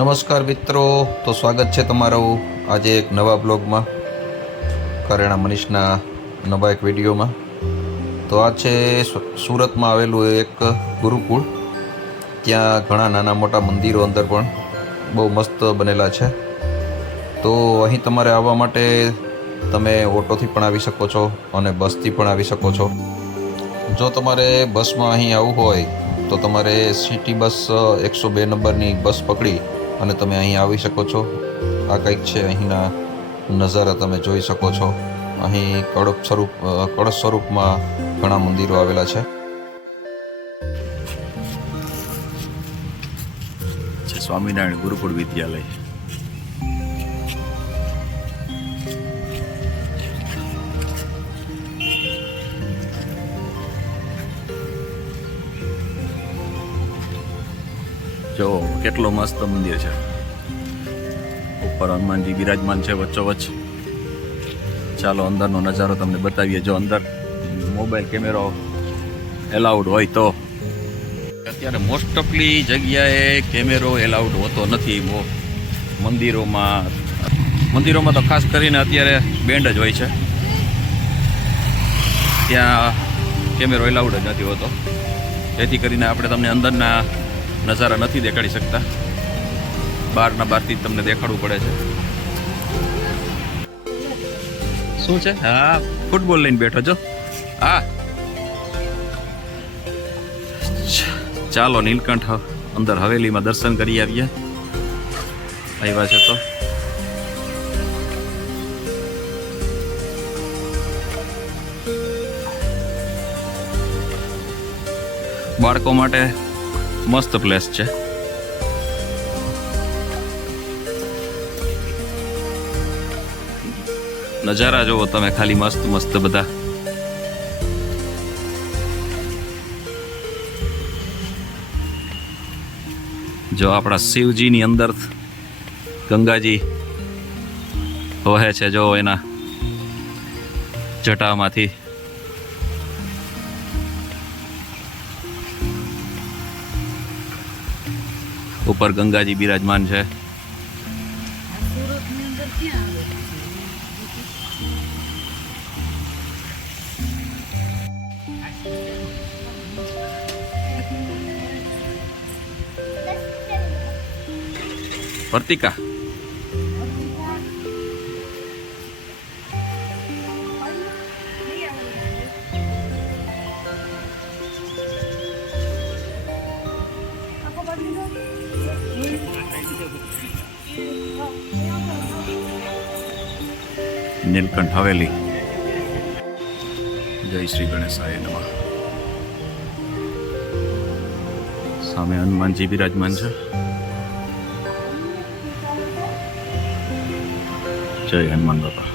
નમસ્કાર મિત્રો, તો સ્વાગત છે તમારું આજે એક નવા બ્લોગમાં, કરેણા મનીષના નવા એક વિડીયોમાં. તો આ છે સુરતમાં આવેલું એક ગુરુકુળ. ત્યાં ઘણા નાના મોટા મંદિરો અંદર પણ બહુ મસ્ત બનેલા છે. તો અહીં તમારે આવવા માટે તમે ઓટોથી પણ આવી શકો છો અને બસથી પણ આવી શકો છો. જો તમારે બસમાં અહીં આવવું હોય તો તમારે સિટી બસ 102 નંબરની બસ પકડી અને તમે અહીં આવી શકો છો. આ કંઈક છે અહીંના નજારા તમે જોઈ શકો છો. અહીં કળશ સ્વરૂપમાં ઘણા મંદિરો આવેલા છે. સ્વામિનારાયણ ગુરુકુળ વિદ્યાલય. જો કેટલો મસ્ત મંદિર છે. ઉપર હનુમાનજી બિરાજમાન છે વચ્ચોવચ્ચ. ચાલો અંદરનો નજારો તમને બતાવીએ. જો અંદર મોબાઈલ કેમેરો એલાઉડ હોય તો. અત્યારે મોસ્ટ ઓફલી જગ્યાએ કેમેરો એલાઉડ હોતો નથી મંદિરોમાં તો ખાસ કરીને અત્યારે બેન્ડ જ હોય છે. ત્યાં કેમેરો એલાઉડ જ નથી હોતો, જેથી કરીને આપણે તમને અંદરના નજારા નથી દેખાડી શકતા. બહારથી જ તમને દેખાડવું પડે છે. શું છે? હા, ફૂટબોલ લઈને બેઠો છો. હા, ચાલો નીલકંઠ અંદર હવેલીમાં દર્શન કરી આવીએ. આવ્યા છે તો બાળકો માટે મસ્ત પ્લેસ છે. નજારા જોવો તમે ખાલી, મસ્ત મસ્ત બધા. જો આપણા શિવજીની અંદર ગંગાજી વહે છે. જો એના જટામાંથી ઉપર ગંગાજી બિરાજમાન છે. વર્તિકા નીલકંઠ હવેલી. જય શ્રી ગણેશાય નમઃ. સામે હનુમાનજી બિરાજમાન છે. જય હનુમાન બાપા.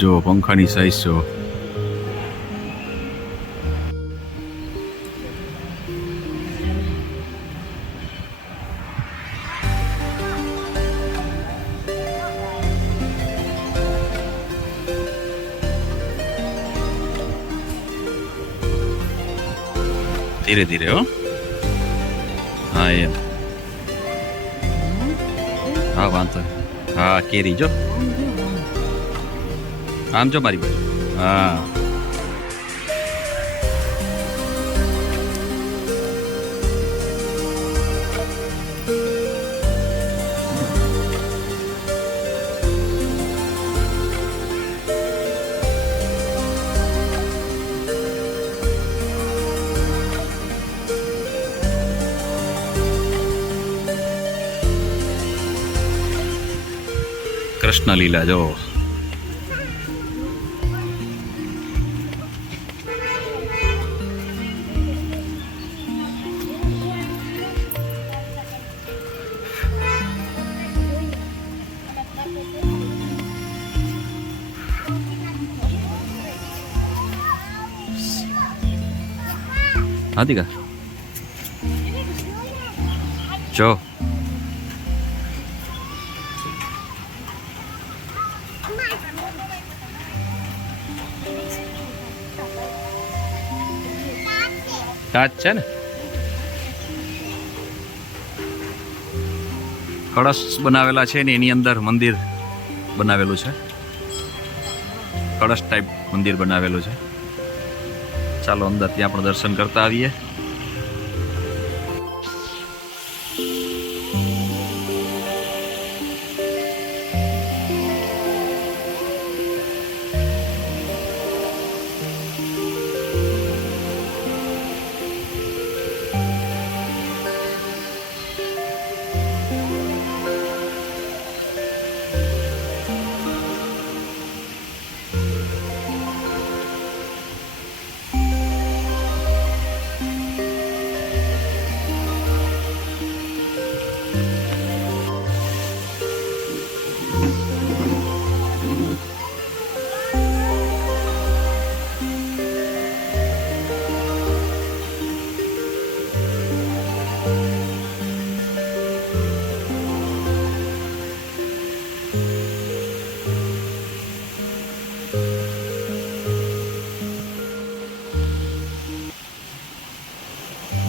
જો પંખાની સાઈઝ જો. ધીરે ધીરે હો. હા એમ. હા વાંધો. હા કેરી જો. આમ જો મારી બાજુ. હા, કૃષ્ણ લીલા જો. હા દીકા જો કાચ છે ને કળશ બનાવેલા છે ને એની અંદર મંદિર બનાવેલું છે કળશ ટાઈપ મંદિર બનાવેલું છે ચાલો અંદર ત્યાં પણ દર્શન કરતા આવીએ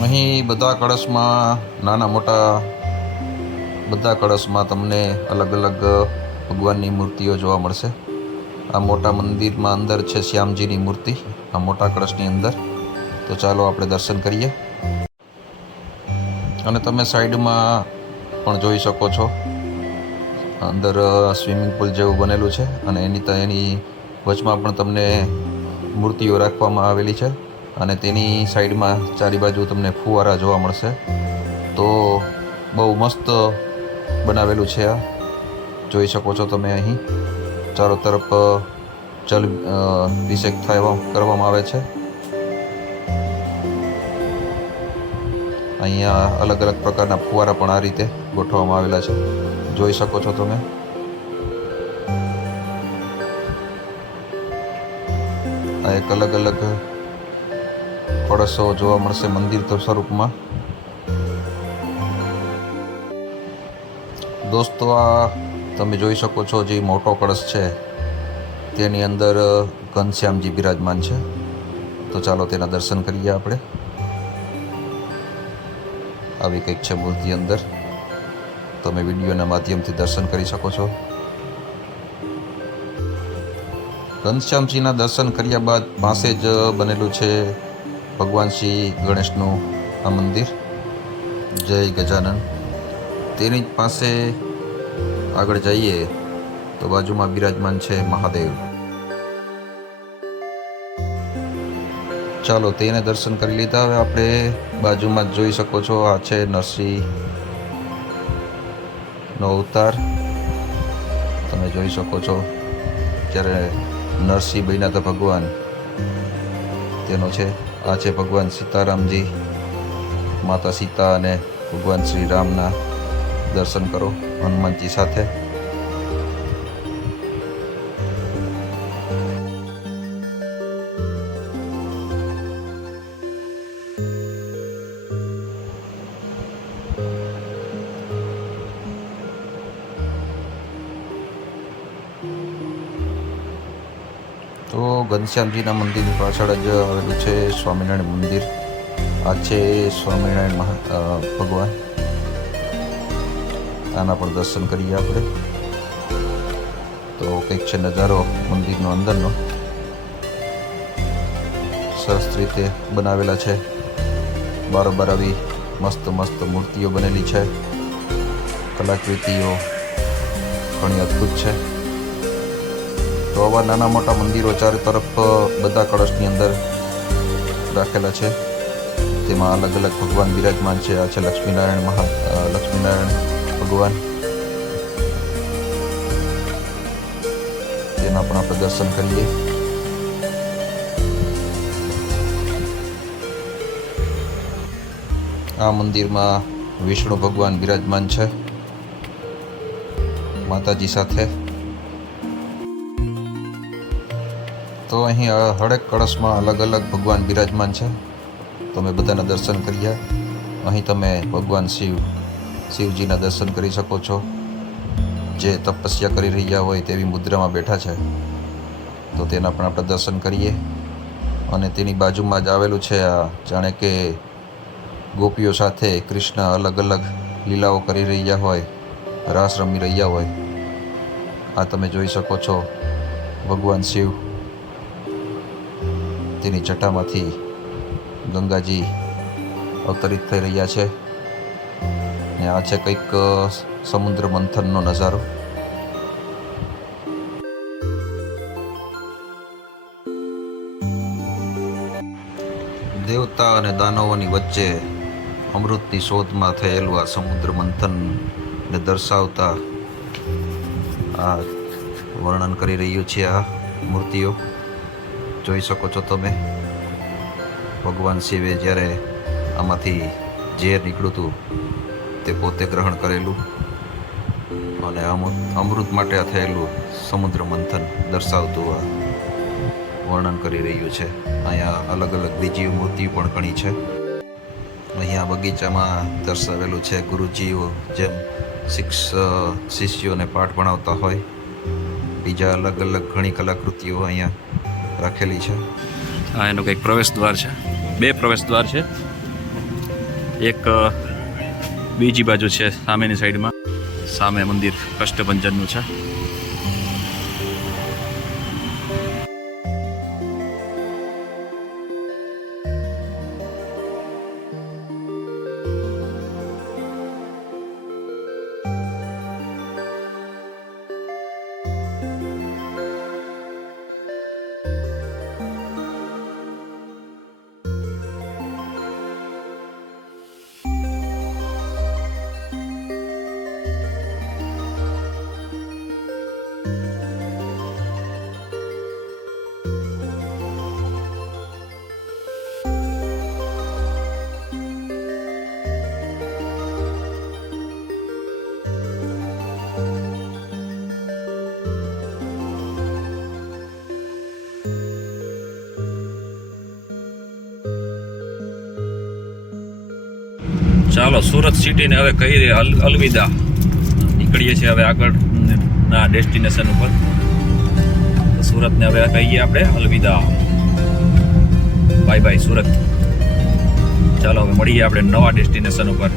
અહીં બધા કળશમાં નાના મોટા બધા કળશમાં તમને અલગ અલગ ભગવાનની મૂર્તિઓ જોવા મળશે. આ મોટા મંદિરમાં અંદર છે શ્યામજીની મૂર્તિ આ મોટા કળશની અંદર. તો ચાલો આપણે દર્શન કરીએ. અને તમે સાઈડમાં પણ જોઈ શકો છો અંદર સ્વિમિંગ પુલ જેવું બનેલું છે અને એની વચમાં પણ તમને મૂર્તિઓ રાખવામાં આવેલી છે અને તેની સાઈડમાં ચારે બાજુ તમને ફુવારા જોવા મળશે. તો બહુ મસ્ત બનાવેલું છે આ. જોઈ શકો છો તમે અહીં ચારો તરફ જલ અભિષેક કરવામાં આવે છે. અહીંયા અલગ અલગ પ્રકારના ફુવારા પણ આ રીતે ગોઠવવામાં આવેલા છે. જોઈ શકો છો તમે. આ એક અલગ અલગ કળશો જોવા મળશે મંદિર તો સ્વરૂપમાં. દોસ્તો આ તમે જોઈ શકો છો જે મોટો કળશ છે તેની અંદર ઘનશ્યામજી બિરાજમાન છે. તો ચાલો તેના દર્શન કરીએ આપણે. આવી કંઈક છે મૂર્તિ અંદર. તમે વિડીયોના માધ્યમથી દર્શન કરી શકો છો. ઘનશ્યામજીના દર્શન કર્યા બાદ પાસે જ બનેલું છે ભગવાન શ્રી ગણેશનું આ મંદિર જય ગજાનન. તેની જ પાસે આગળ જઈએ તો બાજુમાં બિરાજમાન છે મહાદેવ. ચાલો તેને દર્શન કરી લીધા. હવે આપણે બાજુમાં જ જોઈ શકો છો આ છે નરસિંહનો અવતાર. તમે જોઈ શકો છો જ્યારે નરસિંહ બન્યા હતા ભગવાન તેનો છે. આ છે ભગવાન સીતારામજી, માતા સીતા અને ભગવાન શ્રી રામના દર્શન કરો હનુમાનજી સાથે. તો ઘનશ્યામજીના મંદિરની પાછળ જ આવેલું છે સ્વામિનારાયણ મંદિર. આ છે સ્વામિનારાયણ ભગવાન. આના પણ દર્શન કરીએ આપણે. તો કંઈક છે નજારો મંદિરનો અંદરનો. સરસ રીતે બનાવેલા છે. બારોબાર આવી મસ્ત મસ્ત મૂર્તિઓ બનેલી છે. કલાકૃતિઓ ઘણી અદ્ભુત છે. તો આવા નાના મોટા મંદિરો ચારે તરફ બધા કળશની અંદર રાખેલા છે. તેમાં અલગ અલગ ભગવાન બિરાજમાન છે. આ છે લક્ષ્મીનારાયણ ભગવાન. તેના પણ આપણે દર્શન કરીએ. આ મંદિરમાં વિષ્ણુ ભગવાન બિરાજમાન છે માતાજી સાથે. તો અહીં હરેક કળશમાં અલગ અલગ ભગવાન બિરાજમાન છે. તમે બધાના દર્શન કર્યા. અહીં તમે ભગવાન શિવજીના દર્શન કરી શકો છો, જે તપસ્યા કરી રહ્યા હોય તેવી મુદ્રામાં બેઠા છે. તો તેના પણ આપણે દર્શન કરીએ. અને તેની બાજુમાં જ આવેલું છે આ જાણે કે ગોપીઓ સાથે કૃષ્ણ અલગ અલગ લીલાઓ કરી રહ્યા હોય, રાસ રમી રહ્યા હોય. આ તમે જોઈ શકો છો ભગવાન શિવ તેની જટામાંથી ગંગાજી અવતરિત થઈ રહ્યા છે. ને આ છે કંઈક સમુદ્ર મંથનનો નજારો. દેવતા અને દાનવોની વચ્ચે અમૃતની શોધમાં થયેલું આ સમુદ્ર મંથનને દર્શાવતા આ વર્ણન કરી રહ્યું છે. આ મૂર્તિઓ જોઈ શકો છો તમે. ભગવાન શિવે જ્યારે આમાંથી ઝેર નીકળ્યું હતું તે પોતે ગ્રહણ કરેલું અને અમૃત માટે આ થયેલું સમુદ્ર મંથન દર્શાવતું આ વર્ણન કરી રહ્યું છે. અહીંયા અલગ અલગ બીજી મૂર્તિઓ પણ ઘણી છે. અહીંયા બગીચામાં દર્શાવેલું છે ગુરુજીઓ જેમ શિષ્યોને પાઠ ભણાવતા હોય. બીજા અલગ અલગ ઘણી કલાકૃતિઓ અહીંયા રાખેલી છે. આ એનો કંઈક પ્રવેશ દ્વાર છે. 2 પ્રવેશ દ્વાર છે. એક બીજી બાજુ છે સામેની સાઈડમાં. સામે મંદિર કષ્ટભંજનનું છે. ચાલો સુરત સિટીને હવે કહી રહે અલવિદા. નીકળીએ છીએ હવે આગળ ના ડેસ્ટિનેશન ઉપર. તો સુરતને હવે કહીએ આપણે અલવિદા. Bye bye Surat. ચાલો હવે મળીએ આપણે નવા ડેસ્ટિનેશન ઉપર.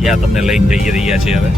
ત્યાં તમને લઈને જઈ રહ્યા છીએ હવે.